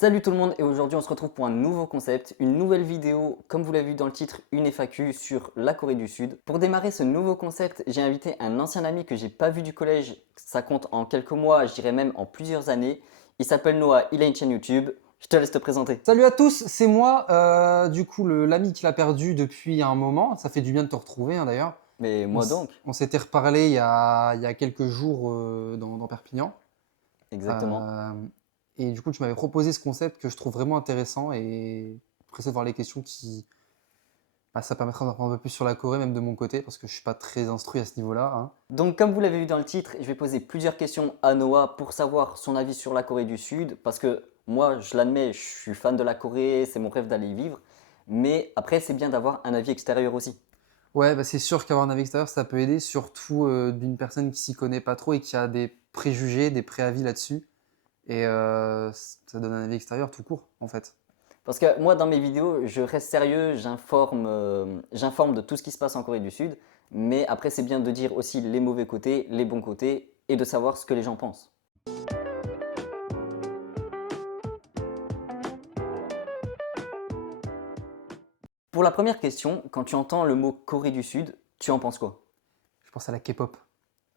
Salut tout le monde et aujourd'hui on se retrouve pour un nouveau concept, une nouvelle vidéo, comme vous l'avez vu dans le titre, une FAQ sur la Corée du Sud. Pour démarrer ce nouveau concept, j'ai invité un ancien ami que j'ai pas vu du collège, ça compte en quelques mois, je dirais même en plusieurs années. Il s'appelle Noah, il a une chaîne YouTube, je te laisse te présenter. Salut à tous, c'est moi, du coup l'ami qui l'a perdu depuis un moment. Ça fait du bien de te retrouver d'ailleurs. Mais moi donc, On s'était reparlé il y a quelques jours dans Perpignan. exactement. Euh, et du coup tu m'avais proposé ce concept que je trouve vraiment intéressant et pressé de voir les questions ça permettra d'en apprendre un peu plus sur la Corée, même de mon côté, parce que je suis pas très instruit à ce niveau-là, hein. Donc comme vous l'avez vu dans le titre, je vais poser plusieurs questions à Noah pour savoir son avis sur la Corée du Sud, parce que moi je l'admets, je suis fan de la Corée, c'est mon rêve d'aller y vivre, mais après c'est bien d'avoir un avis extérieur aussi. Ouais, bah c'est sûr qu'avoir un avis extérieur, ça peut aider, surtout d'une personne qui s'y connaît pas trop et qui a des préjugés, des préavis là-dessus. Et ça donne un avis extérieur tout court, en fait. Parce que moi, dans mes vidéos, je reste sérieux, j'informe de tout ce qui se passe en Corée du Sud, mais après, c'est bien de dire aussi les mauvais côtés, les bons côtés, et de savoir ce que les gens pensent. Pour la première question, quand tu entends le mot Corée du Sud, tu en penses quoi? Je pense à la K-pop.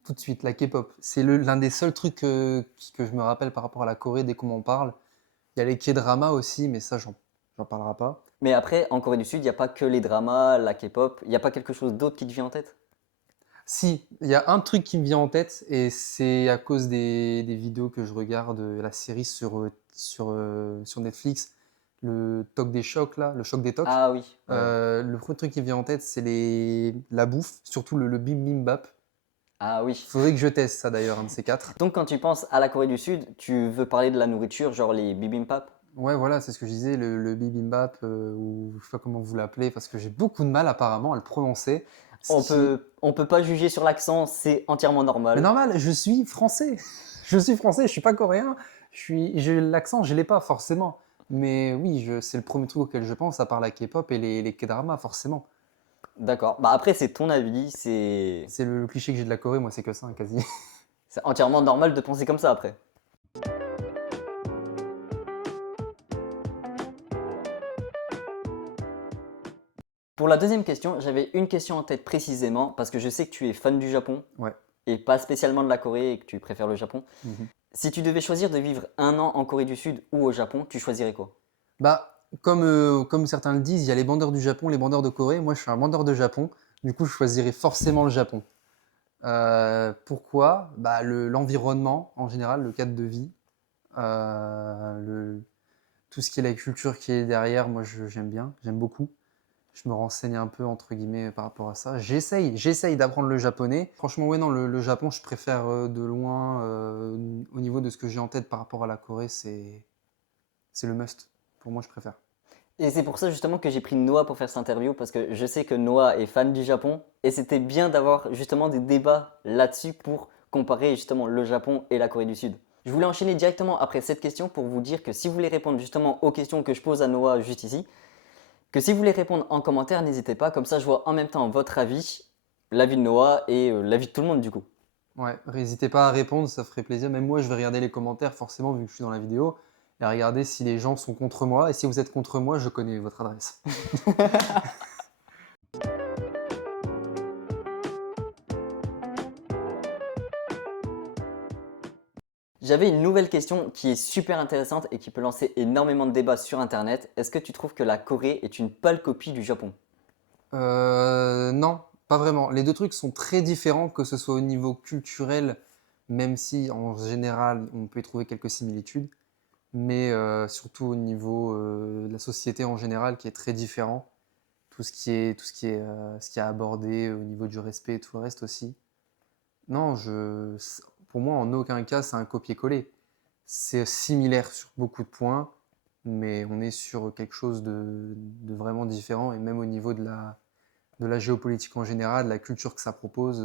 Tout de suite, la K-pop. C'est l'un des seuls trucs que je me rappelle par rapport à la Corée dès qu'on m'en parle. Il y a les K-dramas aussi, mais ça, j'en parlerai pas. Mais après, en Corée du Sud, il n'y a pas que les dramas, la K-pop, il n'y a pas quelque chose d'autre qui te vient en tête? Si, il y a un truc qui me vient en tête, et c'est à cause des vidéos que je regarde, la série sur Netflix, le Toc des chocs, là, le choc des tocs. Ah oui, ouais. Le premier truc qui me vient en tête, c'est la bouffe, surtout le bibimbap. Ah oui. Faudrait que je teste ça d'ailleurs, un de ces quatre. Donc quand tu penses à la Corée du Sud, tu veux parler de la nourriture, genre les bibimbap? Ouais, voilà, c'est ce que je disais, le bibimbap, ou je sais pas comment vous l'appelez, parce que j'ai beaucoup de mal apparemment à le prononcer. Ce qui... On peut pas juger sur l'accent, c'est entièrement Mais normal. normal, je suis français. Je suis français, je suis pas coréen. L'accent, je l'ai pas forcément. Mais oui, c'est le premier truc auquel je pense, à part la K-pop et les K-dramas, forcément. D'accord. Bah après, c'est ton avis, C'est le cliché que j'ai de la Corée, moi, c'est que ça, hein, quasi. c'est entièrement normal de penser comme ça après. Pour la deuxième question, j'avais une question en tête précisément parce que je sais que tu es fan du Japon Ouais. et pas spécialement de la Corée et que tu préfères le Japon. Mhm. Si tu devais choisir de vivre un an en Corée du Sud ou au Japon, tu choisirais quoi? Comme certains le disent, il y a les bandeurs du Japon, les bandeurs de Corée. Moi, je suis un bandeur de Japon. Du coup, je choisirais forcément le Japon. Pourquoi? L'environnement en général, le cadre de vie, euh, le- tout ce qui est la culture qui est derrière, moi j'aime bien, j'aime beaucoup. Je me renseigne un peu entre guillemets par rapport à ça. J'essaye d'apprendre le japonais. Franchement, ouais, non, le Japon, je préfère de loin. Au niveau de ce que j'ai en tête par rapport à la Corée, c'est le must. Pour moi, je préfère. Et c'est pour ça justement que j'ai pris Noah pour faire cette interview parce que je sais que Noah est fan du Japon et c'était bien d'avoir justement des débats là-dessus pour comparer justement le Japon et la Corée du Sud. Je voulais enchaîner directement après cette question pour vous dire que si vous voulez répondre justement aux questions que je pose à Noah juste ici, que si vous voulez répondre en commentaire, n'hésitez pas, comme ça je vois en même temps votre avis, l'avis de Noah et l'avis de tout le monde du coup. Ouais, n'hésitez pas à répondre, ça ferait plaisir. Même moi, je vais regarder les commentaires, forcément, vu que je suis dans la vidéo, et regarder si les gens sont contre moi. Et si vous êtes contre moi, je connais votre adresse. J'avais une nouvelle question qui est super intéressante et qui peut lancer énormément de débats sur internet. Est-ce que tu trouves que la Corée est une pâle copie du Japon? Non, pas vraiment. Les deux trucs sont très différents, que ce soit au niveau culturel, même si en général, on peut y trouver quelques similitudes, mais surtout au niveau de la société en général, qui est très différent. Ce qui est abordé au niveau du respect et tout le reste aussi. Non, pour moi, en aucun cas, c'est un copier-coller. C'est similaire sur beaucoup de points, mais on est sur quelque chose de vraiment différent. Et même au niveau de la géopolitique en général, de la culture que ça propose,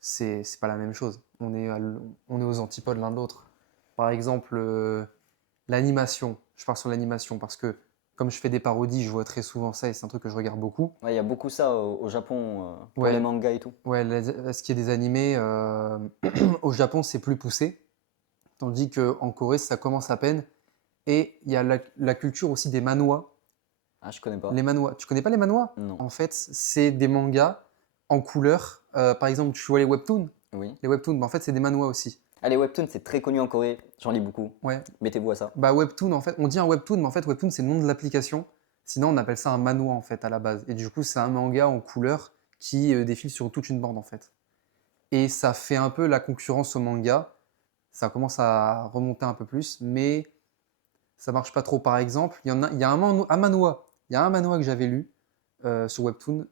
c'est pas la même chose. On est aux antipodes l'un de l'autre. Par exemple, l'animation. Je pars sur l'animation parce que comme je fais des parodies, je vois très souvent ça et c'est un truc que je regarde beaucoup. Ouais, il y a beaucoup ça au Japon pour les Ouais, mangas et tout. ouais, ce qui est des animés, au Japon, c'est plus poussé. Tandis qu'en Corée, ça commence à peine. Et il y a la culture aussi des manhwas. Ah, je connais pas. Les manhwas. Tu connais pas les manhwas? Non. En fait, c'est des mangas en couleur. Par exemple, tu vois les webtoons? Oui. Les webtoons, bah, en fait, c'est des manhwas aussi. Ah, les webtoons, c'est très connu en Corée. J'en lis beaucoup. Ouais. Mettez-vous à ça. Bah, webtoon, en fait, on dit un webtoon, mais en fait, webtoon, c'est le nom de l'application. Sinon, on appelle ça un manhwa, en fait, à la base. Et du coup, c'est un manga en couleur qui défile sur toute une bande, en fait. Et ça fait un peu la concurrence au manga. Ça commence à remonter un peu plus, mais ça marche pas trop. Par exemple, il y a un manhwa. Il y a un manhwa que j'avais lu sur Webtoon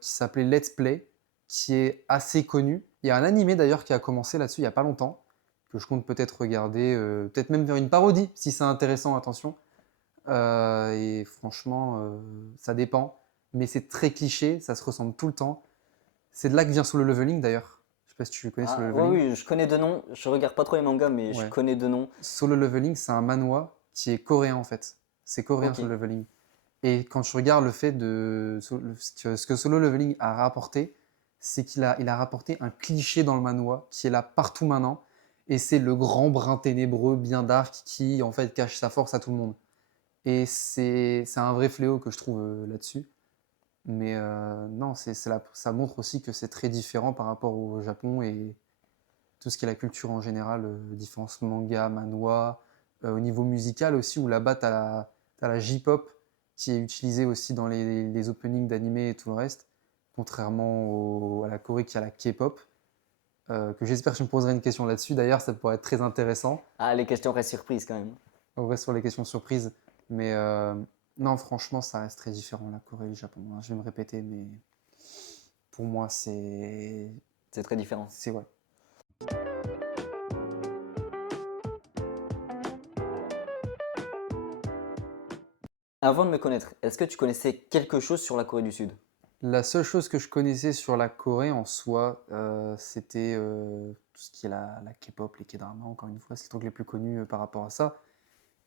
qui s'appelait Let's Play, qui est assez connu. Il y a un animé d'ailleurs qui a commencé là-dessus il y a pas longtemps, que je compte peut-être regarder, peut-être même faire une parodie si c'est intéressant, attention. Et franchement, ça dépend. Mais c'est très cliché, ça se ressemble tout le temps. C'est de là que vient Solo Leveling d'ailleurs. Je sais pas si tu connais Solo Ah, ouais, Leveling. oui, je connais deux noms. Je regarde pas trop les mangas, mais je Ouais. connais deux noms. Solo Leveling, c'est un manhwa qui est coréen en fait. C'est coréen Ok. Solo Leveling. Et quand tu regardes le fait de ce que Solo Leveling a rapporté, c'est il a rapporté un cliché dans le manhwa qui est là partout maintenant. Et c'est le grand brin ténébreux, bien dark, qui en fait cache sa force à tout le monde. Et c'est un vrai fléau que je trouve là-dessus. Mais non, ça montre aussi que c'est très différent par rapport au Japon et tout ce qui est la culture en général, différence manga, manhwa, au niveau musical aussi, où là-bas, t'as la J-pop qui est utilisée aussi dans les openings d'animé et tout le reste, contrairement à la Corée qui a la K-pop, que j'espère que je me poserai une question là-dessus. D'ailleurs, ça pourrait être très intéressant, Ah, les questions restent surprises quand même. en vrai, sur les questions surprises. Mais non, franchement, ça reste très différent, la Corée et le Japon, hein. Je vais me répéter, mais pour moi, C'est très différent. c'est ouais. Avant de me connaître, est-ce que tu connaissais quelque chose sur la Corée du Sud? La seule chose que je connaissais sur la Corée en soi, c'était tout ce qui est la K-pop, les K-dramas, encore une fois, c'est les trucs les plus connus par rapport à ça.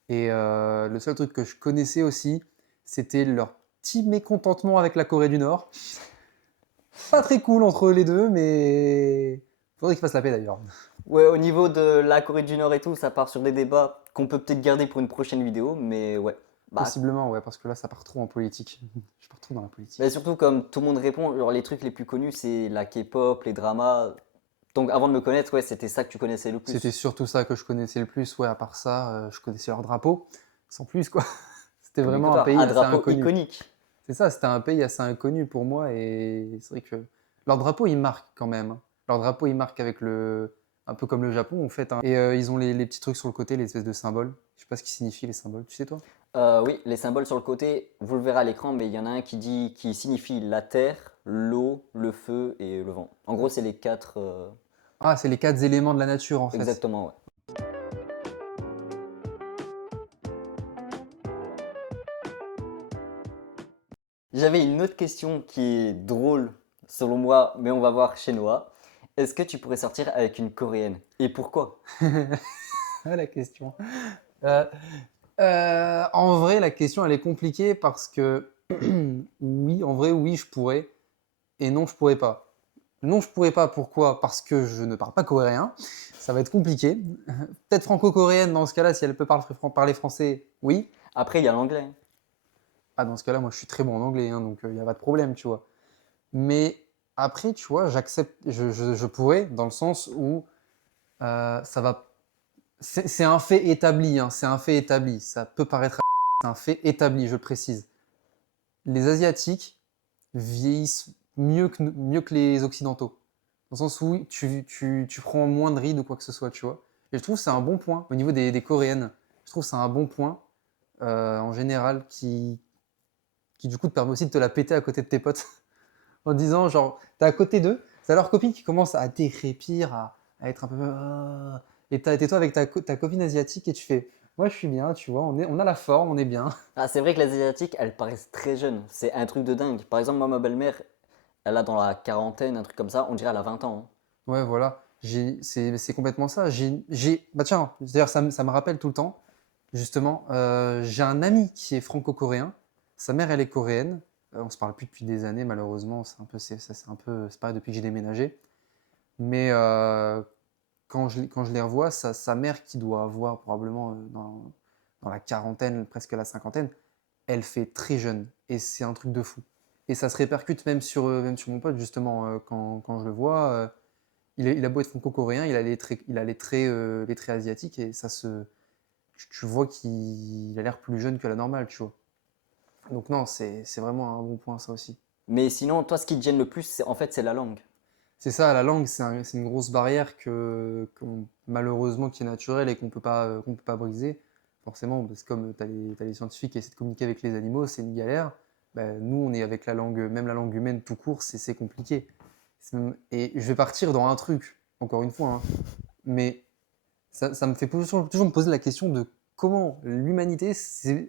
Et le seul truc que je connaissais aussi, c'était leur petit mécontentement avec la Corée du Nord. Pas très cool entre les deux, mais faudrait qu'ils fassent la paix d'ailleurs. Ouais, au niveau de la Corée du Nord et tout, ça part sur des débats qu'on peut peut-être garder pour une prochaine vidéo, mais ouais. Bah, Possiblement, ouais, parce que là, ça part trop en politique. Je pars trop dans la mais politique. surtout comme tout le monde répond, genre les trucs les plus connus, c'est la K-pop, les dramas. Donc avant de me connaître, ouais, c'était ça que tu connaissais le C'était plus. surtout ça que je connaissais le plus, ouais, à part ça, je connaissais leur drapeau, sans plus, quoi. C'était Comme vraiment un Équateur, pays un assez drapeau inconnu. iconique. C'est ça, c'était un pays assez inconnu pour moi et c'est vrai que leur drapeau il marque quand même, hein. Leur drapeau il marque avec un peu comme le Japon en fait, hein. Et ils ont les petits trucs sur le côté, les espèces de symboles. Je sais pas ce qui signifient les symboles, tu sais toi? Oui, les symboles sur le côté, vous le verrez à l'écran, mais il y en a un qui signifie la terre, l'eau, le feu et le vent. En gros, c'est les quatre. Ah, c'est les quatre éléments de la nature en fait. Exactement, ouais. J'avais une autre question qui est drôle, selon moi, mais on va voir chez Noah. Est-ce que tu pourrais sortir avec une coréenne? Et pourquoi? Ah, la question. Euh, en vrai, la question elle est compliquée parce que oui, en vrai, oui, je pourrais et non, je pourrais pas. Non, je pourrais pas. Pourquoi? Parce que je ne parle pas coréen. Ça va être compliqué. Peut-être franco-coréenne dans ce cas-là, si elle peut parler français, oui. Après, il y a l'anglais. Ah, dans ce cas-là, moi, je suis très bon en anglais, hein, donc il n'y a pas de problème, tu vois. Mais après, tu vois, j'accepte, je pourrais, dans le sens où ça va. C'est un fait établi, hein, c'est un fait établi. Ça peut paraître. C'est un fait établi, je précise. Les Asiatiques vieillissent mieux que les Occidentaux. Dans le sens où tu prends moins de rides ou quoi que ce soit, tu vois. Et je trouve que c'est un bon point au niveau des Coréennes. Je trouve que c'est un bon point en général qui du coup te permet aussi de te la péter à côté de tes potes. En disant genre, t'es à côté d'eux, t'as leur copine qui commence à décrépir, à être un peu... Et t'es toi avec ta copine asiatique et tu fais, moi je suis bien, tu vois, on a la forme, on est bien. Ah, c'est vrai que les Asiatiques, elles paraissent très jeunes. C'est un truc de dingue. Par exemple, moi, ma belle-mère, elle a dans la quarantaine, un truc comme ça, on dirait elle a 20 ans, hein. Ouais, voilà. C'est complètement ça. Bah tiens, d'ailleurs, ça me rappelle tout le temps. Justement, j'ai un ami qui est franco-coréen. Sa mère, elle est coréenne. On se parle plus depuis des années, malheureusement. C'est un peu, c'est pareil depuis que j'ai déménagé. Mais quand je les revois, sa mère qui doit avoir probablement dans la quarantaine, presque la cinquantaine, elle fait très jeune. Et c'est un truc de fou. Et ça se répercute même sur mon pote, justement, quand je le vois. Il a beau être franco-coréen, les traits asiatiques et tu vois qu'il a l'air plus jeune que la normale, tu vois. Donc non, c'est vraiment un bon point, ça aussi. Mais sinon, toi, ce qui te gêne le plus, en fait, c'est la langue. C'est ça, la langue, c'est une grosse barrière malheureusement qui est naturelle et qu'on peut pas briser. Forcément, parce que comme t'as les scientifiques qui essaient de communiquer avec les animaux, c'est une galère. Ben, nous, on est avec la langue, même la langue humaine tout court, c'est compliqué. Et je vais partir dans un truc, encore une fois, hein, mais ça me fait toujours me poser la question de comment l'humanité,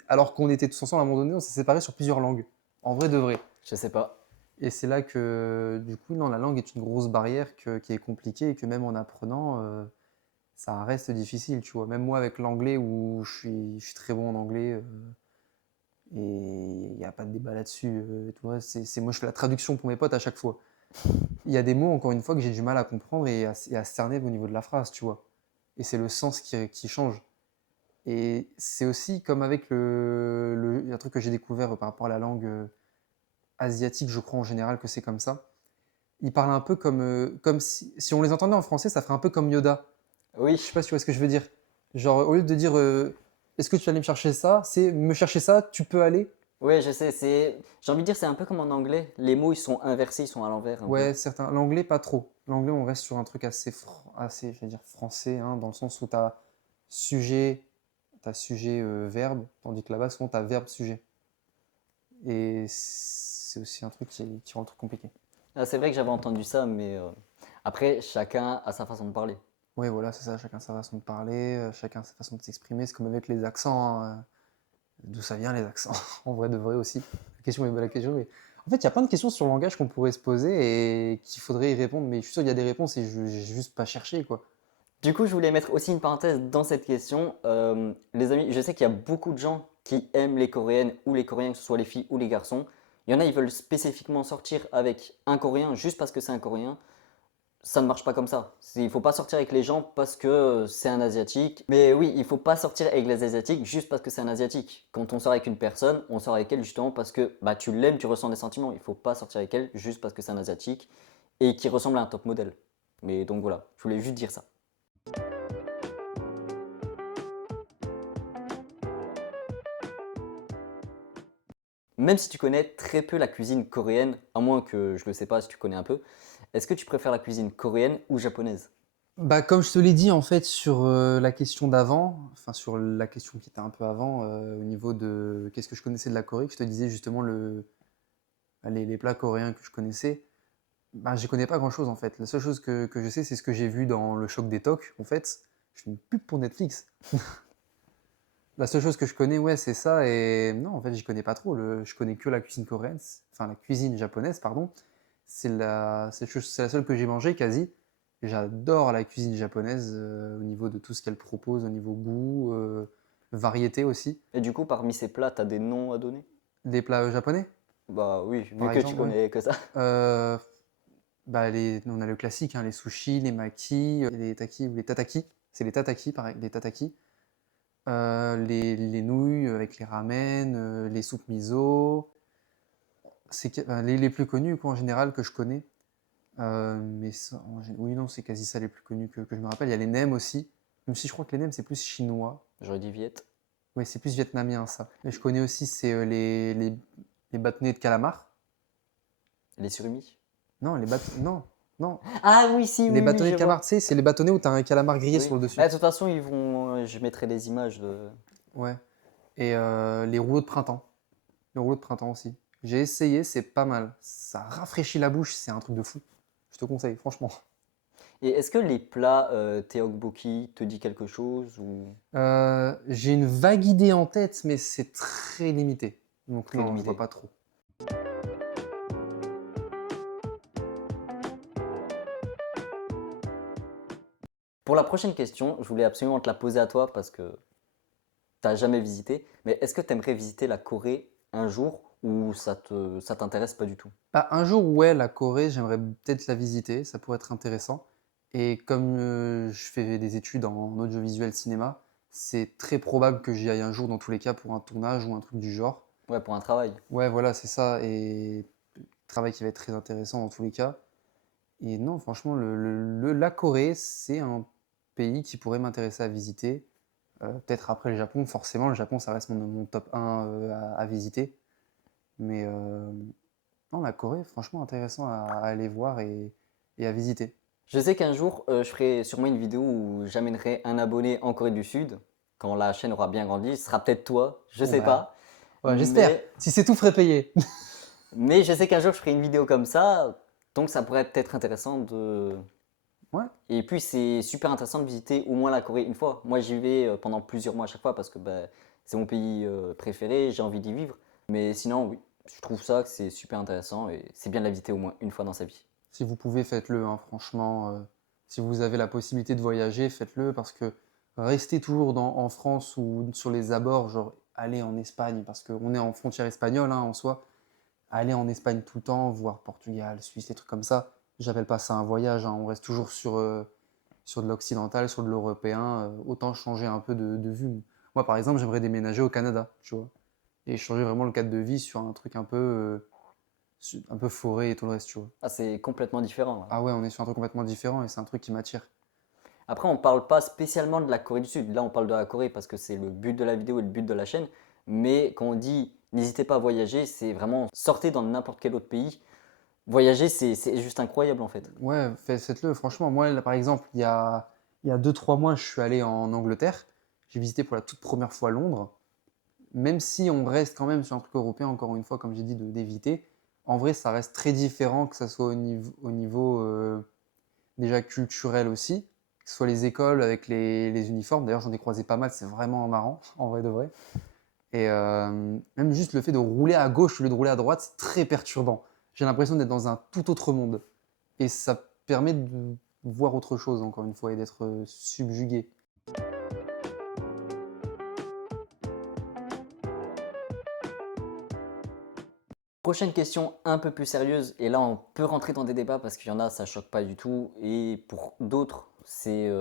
alors qu'on était tous ensemble à un moment donné, on s'est séparés sur plusieurs langues. En vrai de vrai. Je sais pas. Et c'est là que, du coup, non, la langue est une grosse barrière qui est compliquée et que même en apprenant, ça reste difficile, tu vois. Même moi, avec l'anglais, où je suis très bon en anglais, et il n'y a pas de débat là-dessus. Tout le reste, moi, je fais la traduction pour mes potes à chaque fois. Il y a des mots, encore une fois, que j'ai du mal à comprendre et à cerner au niveau de la phrase, tu vois. Et c'est le sens qui change. Et c'est aussi comme avec il y a un truc que j'ai découvert par rapport à la langue asiatique, je crois en général que c'est comme ça. Ils parlent un peu comme si on les entendait en français, ça ferait un peu comme Yoda. Je sais Oui, pas si tu vois ce que je veux dire. Genre, au lieu de dire est-ce que tu vas aller me chercher ça, c'est me chercher ça, tu peux aller. oui, je sais. J'ai envie de dire, c'est un peu comme en anglais. Les mots, ils sont inversés, ils sont à l'envers un peu. Ouais, certains. L'anglais, pas trop. L'anglais, on reste sur un truc assez, je vais dire, français, hein, dans le sens où sujet, t'as sujet, verbe, tandis que là-bas, souvent, t'as verbe, sujet. Et c'est aussi un truc qui rend le truc compliqué. Ah, c'est vrai que j'avais entendu ça, mais après, chacun a sa façon de parler. Oui, voilà, c'est ça, chacun sa façon de parler, chacun sa façon de s'exprimer. C'est comme avec les accents, hein. D'où ça vient les accents? En vrai de vrai aussi. La question est bonne la question, mais en fait, il y a plein de questions sur le langage qu'on pourrait se poser et qu'il faudrait y répondre, mais je suis sûr qu'il y a des réponses et je j'ai juste pas cherché, quoi. Du coup, je voulais mettre aussi une parenthèse dans cette question. Les amis, je sais qu'il y a beaucoup de gens qui aiment les Coréennes ou les Coréens, que ce soit les filles ou les garçons. Il y en a, ils veulent spécifiquement sortir avec un Coréen juste parce que c'est un Coréen. Ça ne marche pas comme ça. Il faut pas sortir avec les gens parce que c'est un Asiatique. Mais oui, il faut pas sortir avec les Asiatiques juste parce que c'est un Asiatique. Quand on sort avec une personne, on sort avec elle justement parce que bah, tu l'aimes, tu ressens des sentiments. Il faut pas sortir avec elle juste parce que c'est un Asiatique et qui ressemble à un top modèle. Mais donc voilà, je voulais juste dire ça. Même si tu connais très peu la cuisine coréenne, à moins que je ne le sais pas si tu connais un peu, est-ce que tu préfères la cuisine coréenne ou japonaise? Bah, comme je te l'ai dit en fait sur la question d'avant, enfin sur la question qui était un peu avant, au niveau de qu'est-ce que je connaissais de la Corée, que je te disais justement les plats coréens que je connaissais, bah, je connais pas grand-chose en fait. La seule chose que je sais, c'est ce que j'ai vu dans Le Choc des Tocs, en fait. Je fais une pub pour Netflix. La seule chose que je connais, ouais, c'est ça. Et non, en fait, j'y connais pas trop. Je connais que la cuisine coréenne, enfin la cuisine japonaise, pardon. C'est la seule que j'ai mangée quasi. J'adore la cuisine japonaise au niveau de tout ce qu'elle propose, au niveau goût, variété aussi. Et du coup, parmi ces plats, tu as des noms à donner? Des plats japonais, Bah oui, vu par que tu exemple, ouais. connais que ça. Euh, Bah, on a le classique, hein, les sushis, les makis, les taki ou les tataki. C'est les tataki, pareil, les tataki. Les nouilles avec les ramen, les soupes miso. Les plus connus, quoi, en général, que je connais. Mais oui, non, c'est quasi ça les plus connus que je me rappelle. Il y a les nems aussi. Même si je crois que les nems, c'est plus chinois. J'aurais dit Viet. Oui, c'est plus vietnamien, ça. Et je connais aussi, c'est les bâtonnets de calamar. Les surimi? Non, non, non. Ah oui, si, Les oui, oui, bâtonnets je de calamar, vois. tu sais, c'est les bâtonnets où tu as un calamar grillé Oui. sur le Bah, dessus. de toute façon, ils vont, je mettrai des images de. Ouais. Et les rouleaux de printemps. Les rouleaux de printemps aussi. J'ai essayé, c'est pas mal. Ça rafraîchit la bouche, c'est un truc de fou. Je te conseille, franchement. Et est-ce que les plats tteokbokki te dit quelque chose ou J'ai une vague idée en tête, mais c'est très limité. Donc très non, je vois limité? pas trop. Pour la prochaine question, je voulais absolument te la poser à toi parce que t'as jamais visité. Mais est-ce que tu aimerais visiter la Corée un jour ou ça t'intéresse pas du tout? Bah, un jour, ouais, la Corée, j'aimerais peut-être la visiter, ça pourrait être intéressant. Et comme je fais des études en audiovisuel cinéma, c'est très probable que j'y aille un jour dans tous les cas pour un tournage ou un truc du genre. Ouais, pour un travail. Ouais, voilà, c'est ça. Et travail qui va être très intéressant dans tous les cas. Et non, franchement, la Corée, c'est un pays qui pourrait m'intéresser à visiter. Peut-être après le Japon, forcément, le Japon, ça reste mon top 1 à visiter. Mais non, la Corée, franchement, intéressant à aller voir et à visiter. Je sais qu'un jour, je ferai sûrement une vidéo où j'amènerai un abonné en Corée du Sud. Quand la chaîne aura bien grandi, ce sera peut-être toi, je sais Ouais, pas. ouais, j'espère. Mais, Si c'est tout frais payé. mais je sais qu'un jour, je ferai une vidéo comme ça. Donc ça pourrait être intéressant de... Ouais, Et puis c'est super intéressant de visiter au moins la Corée une fois. Moi j'y vais pendant plusieurs mois à chaque fois parce que bah, c'est mon pays préféré, j'ai envie d'y vivre. Mais sinon oui, je trouve ça que c'est super intéressant et c'est bien de la visiter au moins une fois dans sa vie. si vous pouvez, faites-le, hein, franchement. Si vous avez la possibilité de voyager, faites-le parce que rester toujours en France ou sur les abords, genre aller en Espagne, parce qu'on est en frontière espagnole hein, en soi, aller en Espagne tout le temps, voir Portugal, Suisse, des trucs comme ça, j'appelle pas ça un voyage, hein, on reste toujours sur de l'occidental, sur de l'européen, autant changer un peu de vue. Moi par exemple, j'aimerais déménager au Canada, tu vois, et changer vraiment le cadre de vie sur un truc un peu forêt et tout le reste, tu vois. Ah c'est complètement différent, là. Ah ouais, on est sur un truc complètement différent et c'est un truc qui m'attire. Après on parle pas spécialement de la Corée du Sud. Là on parle de la Corée parce que c'est le but de la vidéo et le but de la chaîne. Mais quand on dit n'hésitez pas à voyager, c'est vraiment sortez dans n'importe quel autre pays. Voyager c'est juste incroyable en fait. Ouais, faites-le. Franchement, moi, là, par exemple, il y a 2-3 mois, je suis allé en Angleterre. J'ai visité pour la toute première fois Londres. Même si on reste quand même sur un truc européen, encore une fois, comme j'ai dit, d'éviter, en vrai, ça reste très différent, que ce soit au niveau déjà culturel aussi, que ce soit les écoles avec les uniformes. D'ailleurs, j'en ai croisé pas mal, c'est vraiment marrant, en vrai de vrai. Et même juste le fait de rouler à gauche au lieu de rouler à droite, c'est très perturbant. J'ai l'impression d'être dans un tout autre monde. Et ça permet de voir autre chose, encore une fois, et d'être subjugué. Prochaine question un peu plus sérieuse, et là on peut rentrer dans des débats parce qu'il y en a ça choque pas du tout et pour d'autres c'est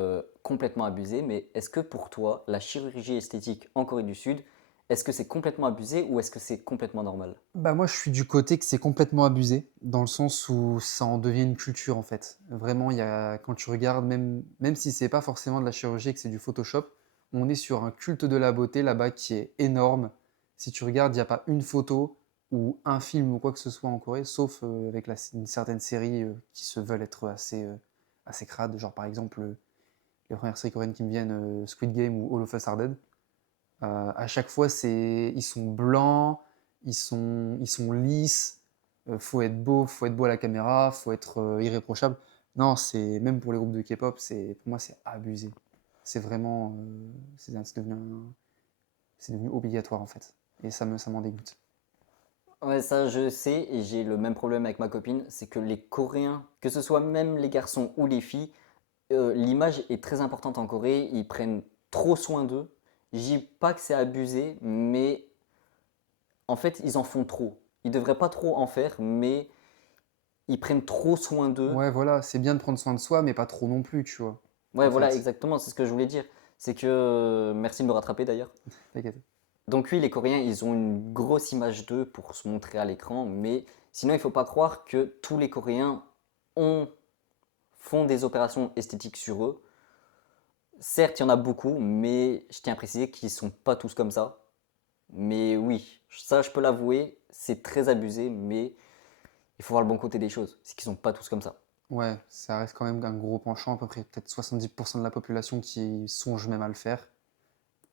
complètement abusé, mais est-ce que pour toi la chirurgie esthétique en Corée du Sud, est-ce que c'est complètement abusé ou est-ce que c'est complètement normal? Bah moi, je suis du côté que c'est complètement abusé, dans le sens où ça en devient une culture, en fait. Vraiment, quand tu regardes, même si c'est pas forcément de la chirurgie, que c'est du Photoshop, on est sur un culte de la beauté là-bas qui est énorme. Si tu regardes, il n'y a pas une photo ou un film ou quoi que ce soit en Corée, sauf avec une certaine série qui se veulent être assez crades, genre par exemple les premières séries coréennes qui me viennent, Squid Game ou All of Us Are Dead. À chaque fois, ils sont blancs, ils sont lisses. Faut être beau, faut être beau à la caméra, faut être irréprochable. Non, c'est même pour les groupes de K-pop, pour moi c'est abusé. C'est vraiment, c'est devenu obligatoire en fait. Et ça m'en dégoûte. Ouais, ça je sais et j'ai le même problème avec ma copine, c'est que les Coréens, que ce soit même les garçons ou les filles, l'image est très importante en Corée, ils prennent trop soin d'eux. Je dis pas que c'est abusé, mais en fait ils en font trop. Ils devraient pas trop en faire, mais ils prennent trop soin d'eux. Ouais, voilà, c'est bien de prendre soin de soi, mais pas trop non plus, tu vois. Ouais, En voilà, fait, exactement, c'est ce que je voulais dire. C'est que, merci de me rattraper d'ailleurs. t'inquiète. Donc oui, les Coréens, ils ont une grosse image d'eux pour se montrer à l'écran, mais sinon, il ne faut pas croire que tous les Coréens ont, font des opérations esthétiques sur eux. Certes, il y en a beaucoup, mais je tiens à préciser qu'ils ne sont pas tous comme ça. Mais oui, ça, je peux l'avouer, c'est très abusé, mais il faut voir le bon côté des choses. C'est qu'ils ne sont pas tous comme ça. Ouais, ça reste quand même un gros penchant, à peu près peut-être 70% de la population qui songe même à le faire.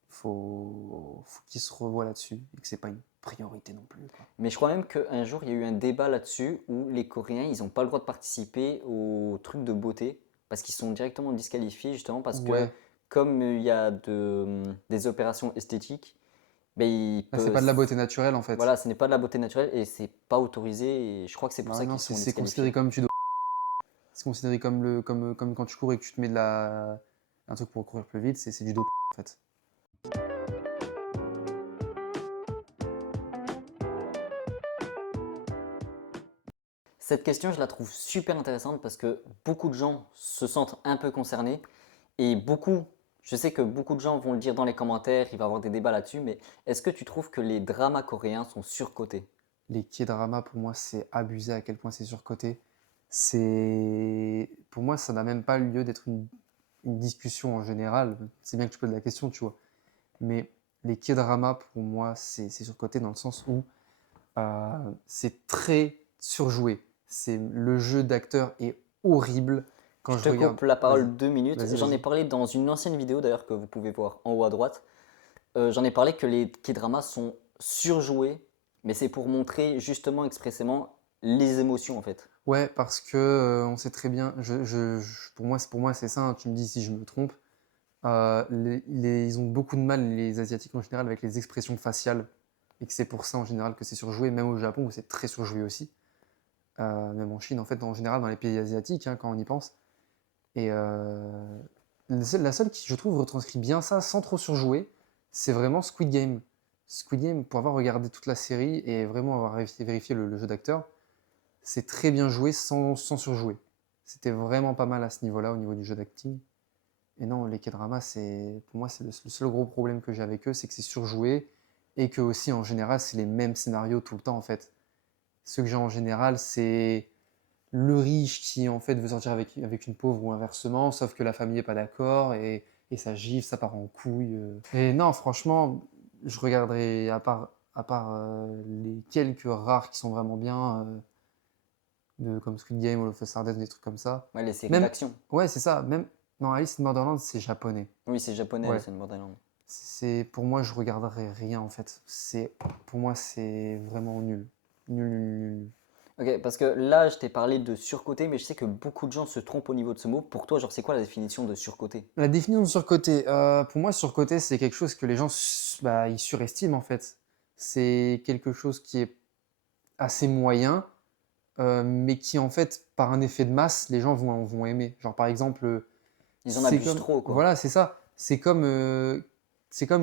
Faut qu'ils se revoient là-dessus et que c'est pas une priorité non plus, quoi. Mais je crois même qu'un jour, il y a eu un débat là-dessus où les Coréens, ils n'ont pas le droit de participer aux trucs de beauté parce qu'ils sont directement disqualifiés justement parce que Ouais, comme il y a des opérations esthétiques, ben, là c'est pas de la beauté naturelle en fait. voilà, ce n'est pas de la beauté naturelle et c'est pas autorisé et je crois que c'est pour Bah ça non, qu'ils c'est sont c'est disqualifiés. considéré comme judo. C'est considéré comme quand tu cours et que tu te mets un truc pour courir plus vite, c'est du dopage en fait. Cette question, je la trouve super intéressante parce que beaucoup de gens se sentent un peu concernés et beaucoup Je sais que beaucoup de gens vont le dire dans les commentaires, il va y avoir des débats là-dessus, mais est-ce que tu trouves que les dramas coréens sont surcotés? Les K-dramas, pour moi, c'est abusé à quel point c'est surcoté. Pour moi, ça n'a même pas lieu d'être une discussion en général. C'est bien que tu poses la question, tu vois. Mais les K-dramas, pour moi, c'est surcoté dans le sens où c'est très surjoué. Le jeu d'acteur est horrible. Quand Je je te regarde. coupe la Vas-y, parole 2 minutes. vas-y, J'en ai vas-y. parlé dans une ancienne vidéo d'ailleurs que vous pouvez voir en haut à droite. J'en ai parlé que les K-dramas sont surjoués, mais c'est pour montrer justement expressément les émotions en fait. Ouais, parce que on sait très bien. Pour moi, c'est ça, hein, tu me dis si je me trompe. Ils ont beaucoup de mal, les Asiatiques en général, avec les expressions faciales. Et que c'est pour ça en général que c'est surjoué, même au Japon où c'est très surjoué aussi. Même en Chine, en fait, en général, dans les pays asiatiques, hein, quand on y pense. Et la seule qui, je trouve, retranscrit bien ça sans trop surjouer, c'est vraiment Squid Game. Squid Game, pour avoir regardé toute la série et vraiment avoir vérifié le jeu d'acteur, c'est très bien joué sans surjouer. C'était vraiment pas mal à ce niveau-là, au niveau du jeu d'acting. Et non, les K-dramas, pour moi, c'est le seul gros problème que j'ai avec eux, c'est que c'est surjoué et que aussi, en général, c'est les mêmes scénarios tout le temps, en fait. Ce que j'ai en général, c'est le riche qui, en fait, veut sortir avec une pauvre ou inversement, sauf que la famille n'est pas d'accord et ça gifle, ça part en couille. Et non, franchement, je regarderai, à part les quelques rares qui sont vraiment bien, comme Squid Game ou Love Stardust, des trucs comme ça. Ouais, les séries Même, d'action. ouais, c'est ça. Même, non, Alice in Borderland, c'est japonais. Oui, c'est japonais, Ouais. Alice in Borderland. Pour moi, je regarderai rien en fait. Pour moi, c'est vraiment nul. Nul, nul, nul, nul. Ok, parce que là, je t'ai parlé de surcoté, mais je sais que beaucoup de gens se trompent au niveau de ce mot. Pour toi, genre, c'est quoi la définition de surcoté? La définition de surcoté. Pour moi, surcoté, c'est quelque chose que les gens ils surestiment en fait. C'est quelque chose qui est assez moyen, mais qui en fait, par un effet de masse, les gens vont aimer. Genre par exemple, Ils en c'est abusent comme, trop, quoi. voilà, c'est ça. C'est comme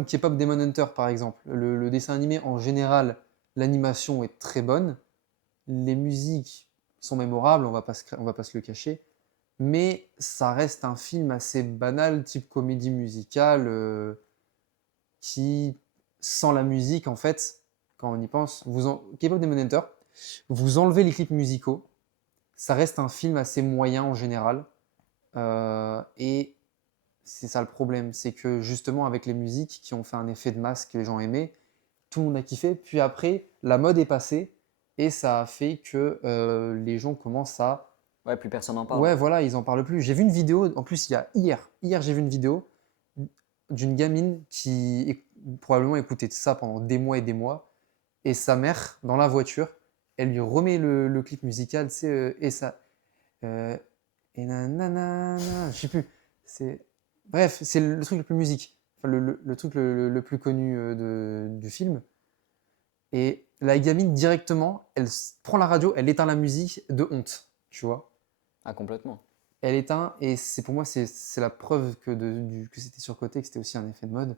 K-pop Demon Hunter par exemple. Le dessin animé en général, l'animation est très bonne. Les musiques sont mémorables, on va pas se le cacher, mais ça reste un film assez banal, type comédie musicale, qui, sans la musique, en fait, quand on y pense, K-pop Demon Hunter, vous enlevez les clips musicaux, ça reste un film assez moyen en général, et c'est ça le problème, c'est que justement avec les musiques qui ont fait un effet de masse que les gens aimaient, tout le monde a kiffé. Puis après, la mode est passée et ça a fait que les gens commencent à. Ouais, plus personne n'en parle. Ouais, voilà, ils en parlent plus. J'ai vu une vidéo, en plus, il y a hier. Hier, j'ai vu une vidéo d'une gamine qui probablement écoutait ça pendant des mois et des mois. Et sa mère, dans la voiture, elle lui remet le clip musical, tu sais, et ça. euh, et nanana, je sais plus. C'est. Bref, c'est le truc le plus musique. Enfin, le truc le plus connu du film. Et la gamine, directement, prend la radio, elle éteint la musique de honte, tu vois. Ah, complètement. Elle éteint, et pour moi, c'est la preuve que c'était surcoté, que c'était aussi un effet de mode,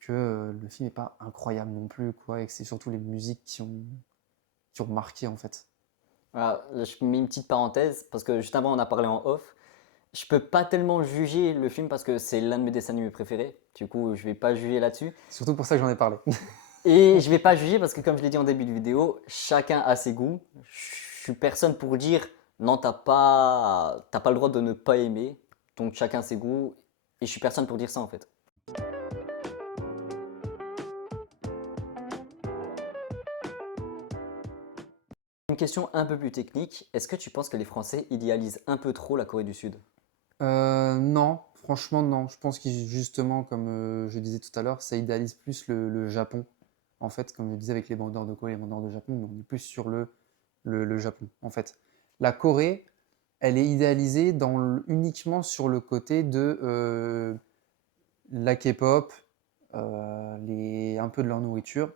que le film n'est pas incroyable non plus, quoi, et que c'est surtout les musiques qui ont marqué, en fait. Voilà, là, je mets une petite parenthèse, parce que juste avant, on a parlé en off. Je peux pas tellement juger le film parce que c'est l'un de mes dessins animés préférés. Du coup, je vais pas juger là-dessus. Surtout pour ça que j'en ai parlé. Et je vais pas juger parce que, comme je l'ai dit en début de vidéo, chacun a ses goûts. Je suis personne pour dire non, t'as pas le droit de ne pas aimer. Donc chacun ses goûts. Et je suis personne pour dire ça en fait. Une question un peu plus technique. Est-ce que tu penses que les Français idéalisent un peu trop la Corée du Sud? Non, franchement, non. Je pense que justement, comme je disais tout à l'heure, ça idéalise plus le Japon. En fait, comme je disais avec les bandeurs de Corée et les bandeurs de Japon, mais on est plus sur le Japon, en fait. La Corée, elle est idéalisée uniquement sur le côté de la K-pop, un peu de leur nourriture,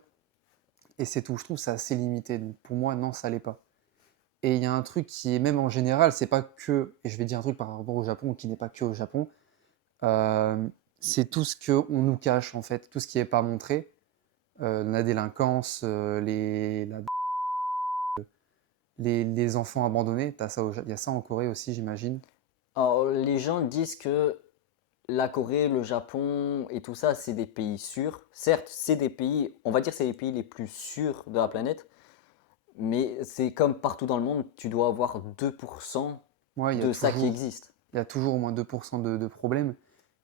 et c'est tout. Je trouve ça assez limité. Donc pour moi, non, ça l'est pas. Et il y a un truc qui est même en général, c'est pas que, et je vais dire un truc par rapport au Japon qui n'est pas que au Japon, euh, c'est tout ce qu'on nous cache en fait, tout ce qui n'est pas montré. La délinquance, les enfants abandonnés, il y a ça en Corée aussi, j'imagine. Alors, les gens disent que la Corée, le Japon et tout ça, c'est des pays sûrs. Certes, c'est des pays, on va dire, c'est les pays les plus sûrs de la planète, mais c'est comme partout dans le monde, tu dois avoir 2% Ouais, de ça qui existe. il y a toujours au moins 2% de problèmes.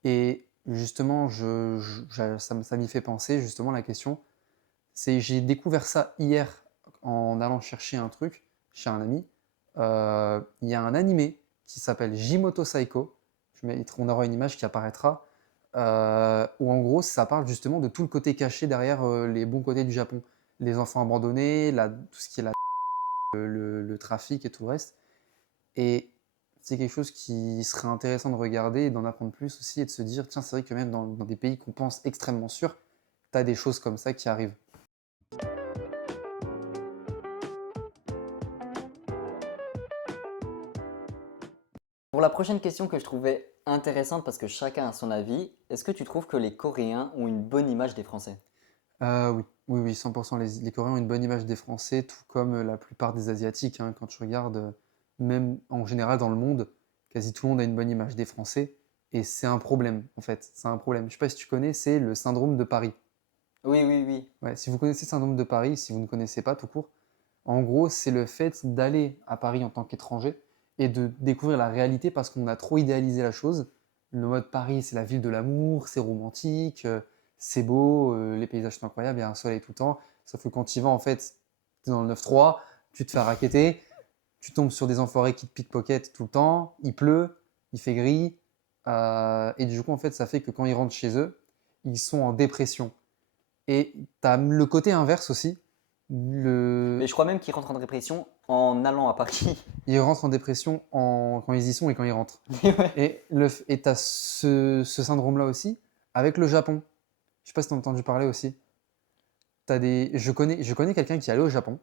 Et justement, ça m'y fait penser, justement, la question. J'ai découvert ça hier en allant chercher un truc chez un ami. Il y a un animé qui s'appelle Jimoto Saiko. On aura une image qui apparaîtra. Où en gros, ça parle justement de tout le côté caché derrière les bons côtés du Japon. Les enfants abandonnés, tout ce qui est le trafic et tout le reste. Et c'est quelque chose qui serait intéressant de regarder et d'en apprendre plus aussi et de se dire, tiens, c'est vrai que même dans des pays qu'on pense extrêmement sûrs, tu as des choses comme ça qui arrivent. Pour la prochaine question que je trouvais intéressante parce que chacun a son avis, est-ce que tu trouves que les Coréens ont une bonne image des Français? Oui, oui, oui, 100%. Les Coréens ont une bonne image des Français, tout comme la plupart des Asiatiques, hein. Quand tu regardes, même en général dans le monde, quasi tout le monde a une bonne image des Français. Et c'est un problème, en fait. C'est un problème. Je sais pas si tu connais, c'est le syndrome de Paris. Oui, oui, oui. Ouais, si vous connaissez le syndrome de Paris, si vous ne connaissez pas tout court, en gros, c'est le fait d'aller à Paris en tant qu'étranger et de découvrir la réalité parce qu'on a trop idéalisé la chose. Le mode Paris, c'est la ville de l'amour, c'est romantique, c'est beau, les paysages sont incroyables, il y a un soleil tout le temps. Sauf que quand tu y vas, en fait, tu es dans le 9-3, tu te fais racketter, tu tombes sur des enfoirés qui te pickpocket tout le temps, il pleut, il fait gris. Et du coup, en fait, ça fait que quand ils rentrent chez eux, ils sont en dépression. Et tu as le côté inverse aussi. Mais Le... je crois même qu'ils rentrent en dépression en allant à Paris. Ils rentrent en dépression quand ils y sont et quand ils rentrent. Ouais. Et tu as ce syndrome-là aussi avec le Japon. Je sais pas si tu as entendu parler aussi. Je connais quelqu'un qui est allé au Japon.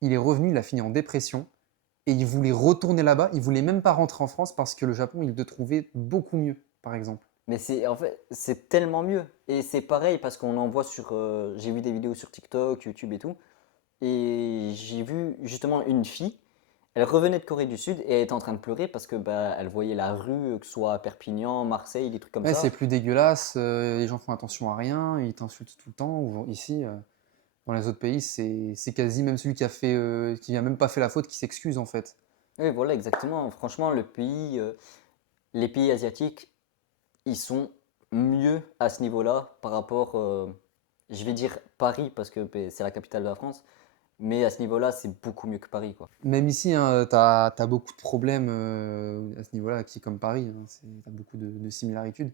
Il est revenu, il a fini en dépression. Et il voulait retourner là-bas. Il voulait même pas rentrer en France parce que le Japon, il le trouvait beaucoup mieux, par exemple. Mais c'est en fait c'est tellement mieux et c'est pareil parce qu'on en voit sur j'ai vu des vidéos sur TikTok, YouTube et tout et j'ai vu justement une fille, elle revenait de Corée du Sud et elle était en train de pleurer parce que bah elle voyait la rue que ce soit à Perpignan, Marseille, des trucs comme Ouais, c'est ça. plus dégueulasse. Les gens font attention à rien. Ils t'insultent tout le temps. Ici, dans les autres pays, c'est quasi même celui qui a même pas fait la faute qui s'excuse en fait. Oui, voilà exactement. Franchement, les pays asiatiques, ils sont mieux à ce niveau-là par rapport je vais dire Paris parce que bah, c'est la capitale de la France. Mais à ce niveau-là, c'est beaucoup mieux que Paris, quoi. Même ici, hein, t'as beaucoup de problèmes à ce niveau-là, qui est comme Paris. Hein, t'as beaucoup de similarités.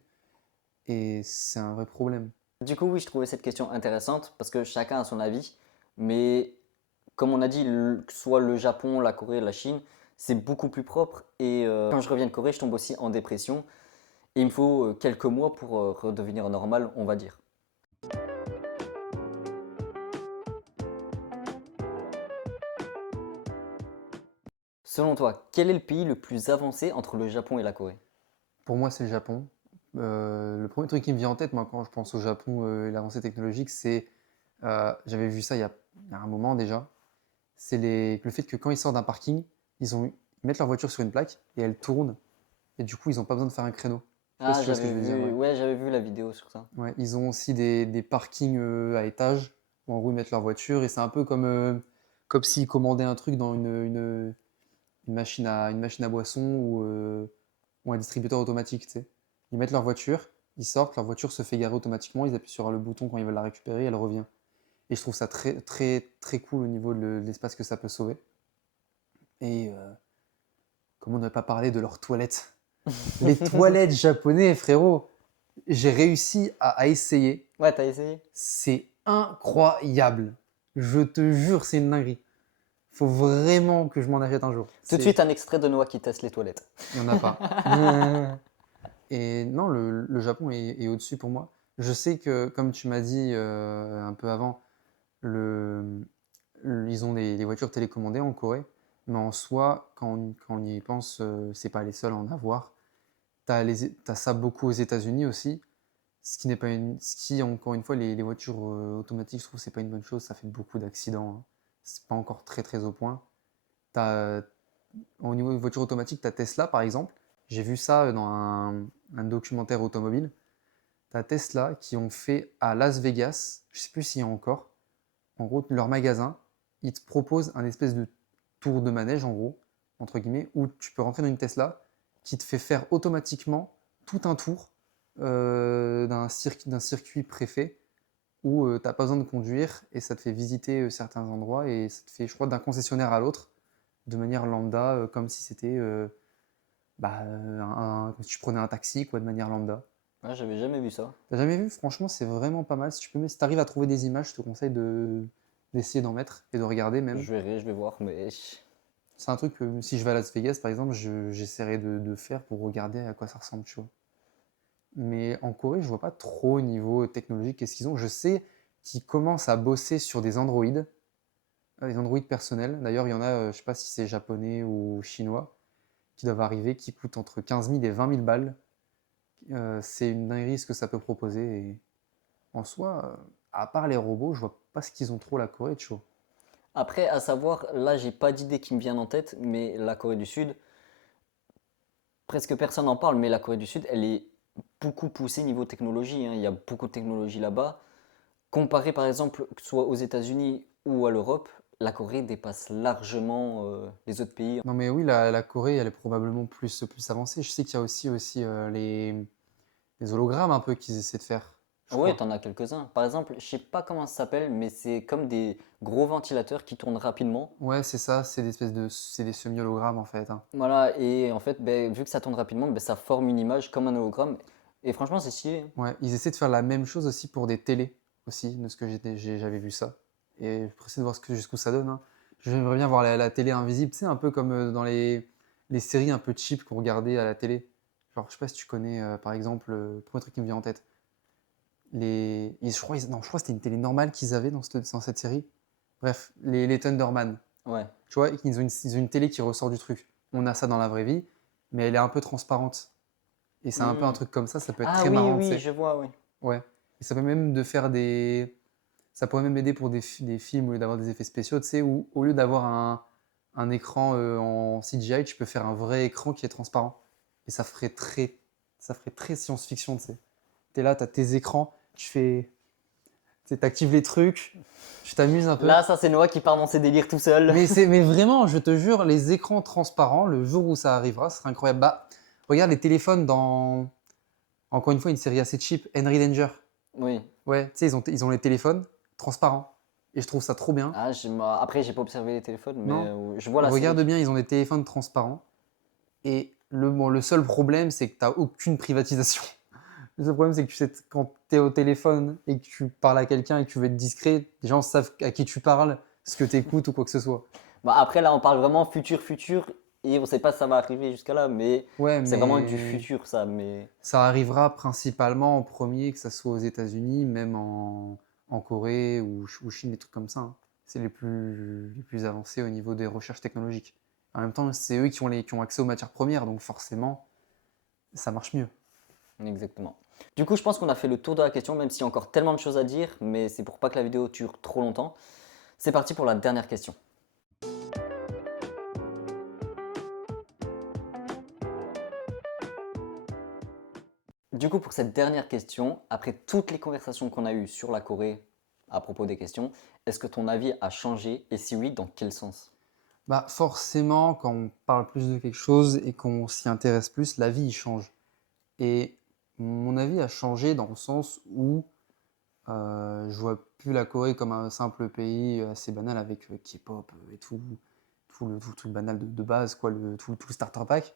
Et c'est un vrai problème. Du coup, oui, je trouvais cette question intéressante parce que chacun a son avis. Mais comme on a dit, que ce soit le Japon, la Corée, la Chine, c'est beaucoup plus propre. Et quand je reviens de Corée, je tombe aussi en dépression. Et il me faut quelques mois pour redevenir normal, on va dire. Selon toi, quel est le pays le plus avancé entre le Japon et la Corée? Pour moi, c'est le Japon. Le premier truc qui me vient en tête, moi, quand je pense au Japon et l'avancée technologique, j'avais vu ça il y a un moment déjà, le fait que quand ils sortent d'un parking, ils mettent leur voiture sur une plaque et elle tourne. Et du coup, ils n'ont pas besoin de faire un créneau. Je sais pas si Ah, tu vois ce que j'avais je veux dire. vu, Ouais. ouais, j'avais vu la vidéo sur ça. Ouais, ils ont aussi des parkings à étage où en gros ils mettent leur voiture et c'est un peu comme s'ils commandaient un truc dans une machine à boisson ou un distributeur automatique, tu sais. Ils mettent leur voiture, ils sortent, leur voiture se fait garer automatiquement, ils appuient sur le bouton quand ils veulent la récupérer, elle revient. Et je trouve ça très, très, très cool au niveau de l'espace que ça peut sauver. Et comment ne pas parler de leurs toilettes? Les toilettes japonais, frérot, j'ai réussi à essayer. Ouais, t'as essayé? C'est incroyable. Je te jure, c'est une dinguerie. Faut vraiment que je m'en achète un jour. Tout de suite, un extrait de Noah qui teste les toilettes. Il n'y en a pas. Et non, le Japon est au-dessus pour moi. Je sais que, comme tu m'as dit un peu avant, ils ont des voitures télécommandées en Corée, mais en soi, quand on y pense, c'est pas les seuls à en avoir. T'as ça beaucoup aux États-Unis aussi, ce qui, encore une fois, les voitures automatiques, je trouve que c'est pas une bonne chose, ça fait beaucoup d'accidents, hein. C'est pas encore très très au point. T'as, Au niveau des voitures automatiques, tu as Tesla par exemple, J'ai vu ça dans un documentaire automobile. Tu as Tesla qui ont fait à Las Vegas, je sais plus s'il y a encore, en gros, leur magasin, ils te proposent un espèce de tour de manège, en gros, entre guillemets, où tu peux rentrer dans une Tesla qui te fait faire automatiquement tout un tour d'un circuit préfet où tu n'as pas besoin de conduire et ça te fait visiter certains endroits et ça te fait, je crois, d'un concessionnaire à l'autre de manière lambda, comme si c'était comme si tu prenais un taxi, quoi, de manière lambda. Ouais, j'avais jamais vu ça. T'as jamais vu? Franchement, c'est vraiment pas mal. Si tu arrives à trouver des images, je te conseille d'essayer d'en mettre et de regarder même. Je vais voir, mais C'est un truc que si je vais à Las Vegas, par exemple, j'essaierai de faire pour regarder à quoi ça ressemble, tu vois. Mais en Corée, je vois pas trop au niveau technologique qu'est-ce qu'ils ont. Je sais qu'ils commencent à bosser sur des Android personnels. D'ailleurs, il y en a, je sais pas si c'est japonais ou chinois, qui doivent arriver, qui coûtent entre 15 000 et 20 000 balles. C'est une dinguerie ce que ça peut proposer. Et en soi, à part les robots, je vois pas ce qu'ils ont trop la Corée, tu vois. après, à savoir, là, j'ai pas d'idée qui me vient en tête, mais la Corée du Sud, presque personne n'en parle, mais la Corée du Sud, elle est beaucoup poussée niveau technologie, hein. Il y a beaucoup de technologie là-bas. Comparé par exemple, que ce soit aux États-Unis ou à l'Europe, la Corée dépasse largement les autres pays. Non mais oui, la Corée, elle est probablement plus avancée. Je sais qu'il y a aussi les hologrammes un peu qu'ils essaient de faire, je Oui, crois. t'en as quelques-uns. Par exemple, je sais pas comment ça s'appelle, mais c'est comme des gros ventilateurs qui tournent rapidement. Ouais, c'est ça, c'est des semi-hologrammes en fait, hein. Voilà, et en fait, ben, vu que ça tourne rapidement, ben, ça forme une image comme un hologramme. Et franchement, c'est stylé, hein. Ouais, ils essaient de faire la même chose aussi pour des télés, aussi, de ce que j'avais vu ça. Et je précise de voir jusqu'où ça donne, hein. J'aimerais bien voir la télé invisible, tu sais, un peu comme dans les séries un peu cheap qu'on regardait à la télé. Genre, je sais pas si tu connais, par exemple, le premier truc qui me vient en tête. Non, je crois que c'était une télé normale qu'ils avaient dans cette série. Bref, les Thunderman. Ouais. Tu vois, ils ont une télé qui ressort du truc. On a ça dans la vraie vie, mais elle est un peu transparente. Et c'est un peu un Hmm. truc comme ça peut être Ah très oui, marrant, tu oui, sais. je vois, oui. Ouais. Et ça peut même de faire des. Ça pourrait même aider pour des films au lieu d'avoir des effets spéciaux, tu sais, où au lieu d'avoir un écran en CGI, tu peux faire un vrai écran qui est transparent. Et ça ferait très science-fiction, tu sais. T'es là, t'as tes écrans, t'actives les trucs, tu t'amuses un peu. Là, ça, c'est Noah qui part dans ses délires tout seul. Mais vraiment, je te jure, les écrans transparents, le jour où ça arrivera, ce sera incroyable. Bah, regarde les téléphones dans, encore une fois, une série assez cheap, Henry Danger. Oui. Ouais, tu sais, ils ont les téléphones transparents. Et je trouve ça trop bien. Ah, après, j'ai pas observé les téléphones, mais Non? je vois la Regarde série. bien, ils ont des téléphones transparents. Et le seul problème, c'est que tu n'as aucune privatisation. Le seul problème, c'est que tu sais, quand tu es au téléphone et que tu parles à quelqu'un et que tu veux être discret, les gens savent à qui tu parles, ce que tu écoutes ou quoi que ce soit. Bah, après, là, on parle vraiment futur, futur, et on sait pas si ça va arriver jusqu'à là, mais Ouais, c'est vraiment du mais futur, ça. Mais ça arrivera principalement en premier, que ce soit aux États-Unis, même en Corée ou Chine, des trucs comme ça, hein. C'est les plus avancés au niveau des recherches technologiques. En même temps, c'est eux qui ont accès aux matières premières, donc forcément, ça marche mieux. exactement. Du coup, je pense qu'on a fait le tour de la question, même s'il y a encore tellement de choses à dire, mais c'est pour pas que la vidéo dure trop longtemps. C'est parti pour la dernière question. Du coup, pour cette dernière question, après toutes les conversations qu'on a eues sur la Corée à propos des questions, est-ce que ton avis a changé et si oui, dans quel sens? Bah forcément, quand on parle plus de quelque chose et qu'on s'y intéresse plus, la vie il change. Et mon avis a changé dans le sens où je vois plus la Corée comme un simple pays assez banal avec K-pop et tout le truc banal de base, quoi, tout le starter pack.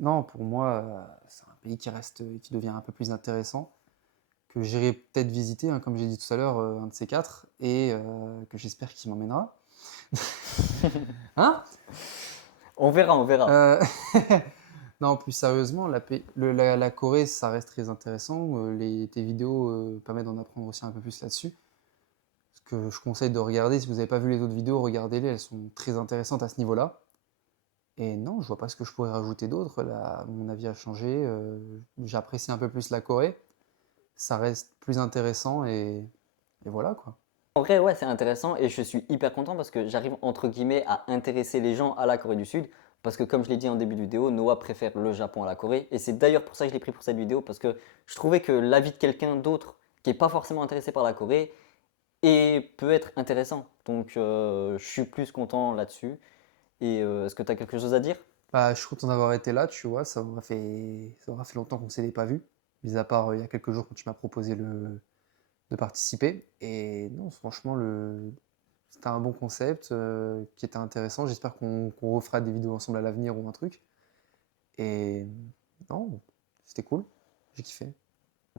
Non, pour moi, c'est un pays qui devient un peu plus intéressant, que j'irai peut-être visiter, hein, comme j'ai dit tout à l'heure, un de ces quatre, et que j'espère qu'il m'emmènera. Hein? On verra, on verra. Euh, Non, plus sérieusement, la Corée, ça reste très intéressant. Tes vidéos permettent d'en apprendre aussi un peu plus là-dessus. Ce que je conseille de regarder, si vous n'avez pas vu les autres vidéos, regardez-les, elles sont très intéressantes à ce niveau-là. Et non, je vois pas ce que je pourrais rajouter d'autre. Là, mon avis a changé. J'apprécie un peu plus la Corée. Ça reste plus intéressant et voilà quoi. En vrai, ouais, c'est intéressant et je suis hyper content parce que j'arrive entre guillemets à intéresser les gens à la Corée du Sud Parce que comme je l'ai dit en début de vidéo, Noah préfère le Japon à la Corée. Et c'est d'ailleurs pour ça que je l'ai pris pour cette vidéo, parce que je trouvais que l'avis de quelqu'un d'autre qui n'est pas forcément intéressé par la Corée peut être intéressant. Donc je suis plus content là-dessus. Et est-ce que tu as quelque chose à dire? Bah, je suis content d'avoir été là, tu vois, ça aura fait longtemps qu'on ne s'était pas vu, mis à part il y a quelques jours quand tu m'as proposé de participer. Et non, franchement, c'était un bon concept qui était intéressant. J'espère qu'on refera des vidéos ensemble à l'avenir ou un truc. Et non, c'était cool, j'ai kiffé.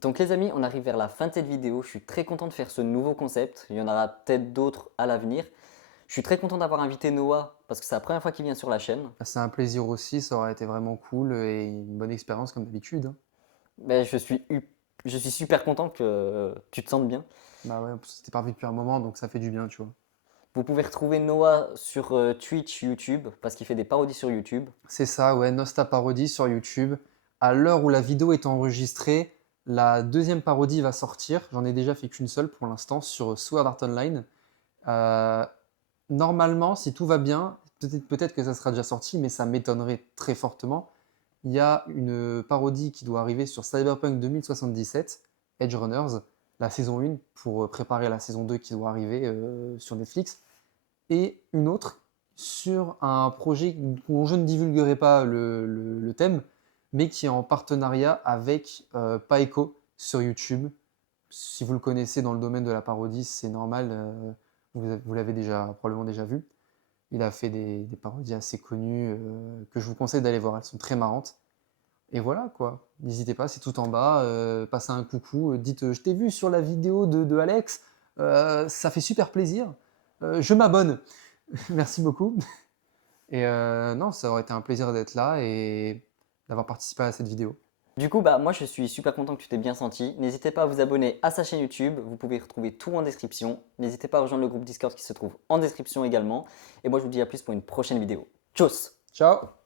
Donc les amis, on arrive vers la fin de cette vidéo. Je suis très content de faire ce nouveau concept. Il y en aura peut-être d'autres à l'avenir. Je suis très content d'avoir invité Noah parce que c'est la première fois qu'il vient sur la chaîne. Bah, c'est un plaisir aussi, ça aurait été vraiment cool et une bonne expérience comme d'habitude, hein. Mais je suis super content que tu te sentes bien. Bah ouais, c'était pas vu depuis un moment, donc ça fait du bien, tu vois. Vous pouvez retrouver Noah sur Twitch, YouTube, parce qu'il fait des parodies sur YouTube. C'est ça, ouais, Nosta Parodie sur YouTube. À l'heure où la vidéo est enregistrée, la deuxième parodie va sortir. J'en ai déjà fait qu'une seule pour l'instant sur Sword Art Online. Euh, Normalement, si tout va bien, peut-être que ça sera déjà sorti, mais ça m'étonnerait très fortement. Il y a une parodie qui doit arriver sur Cyberpunk 2077, Edge Runners, la saison 1, pour préparer la saison 2 qui doit arriver sur Netflix. Et une autre sur un projet dont je ne divulguerai pas le thème, mais qui est en partenariat avec Paeko sur YouTube. Si vous le connaissez dans le domaine de la parodie, c'est normal, vous l'avez probablement déjà vu. Il a fait des parodies assez connues que je vous conseille d'aller voir, elles sont très marrantes. Et voilà quoi, n'hésitez pas, c'est tout en bas, passez un coucou, dites je t'ai vu sur la vidéo de Alex, ça fait super plaisir, je m'abonne. Merci beaucoup. Et non, ça aurait été un plaisir d'être là et d'avoir participé à cette vidéo. Du coup, bah, moi je suis super content que tu t'es bien senti. N'hésitez pas à vous abonner à sa chaîne YouTube. Vous pouvez retrouver tout en description. N'hésitez pas à rejoindre le groupe Discord qui se trouve en description également. Et moi je vous dis à plus pour une prochaine vidéo. Tchuss! Ciao!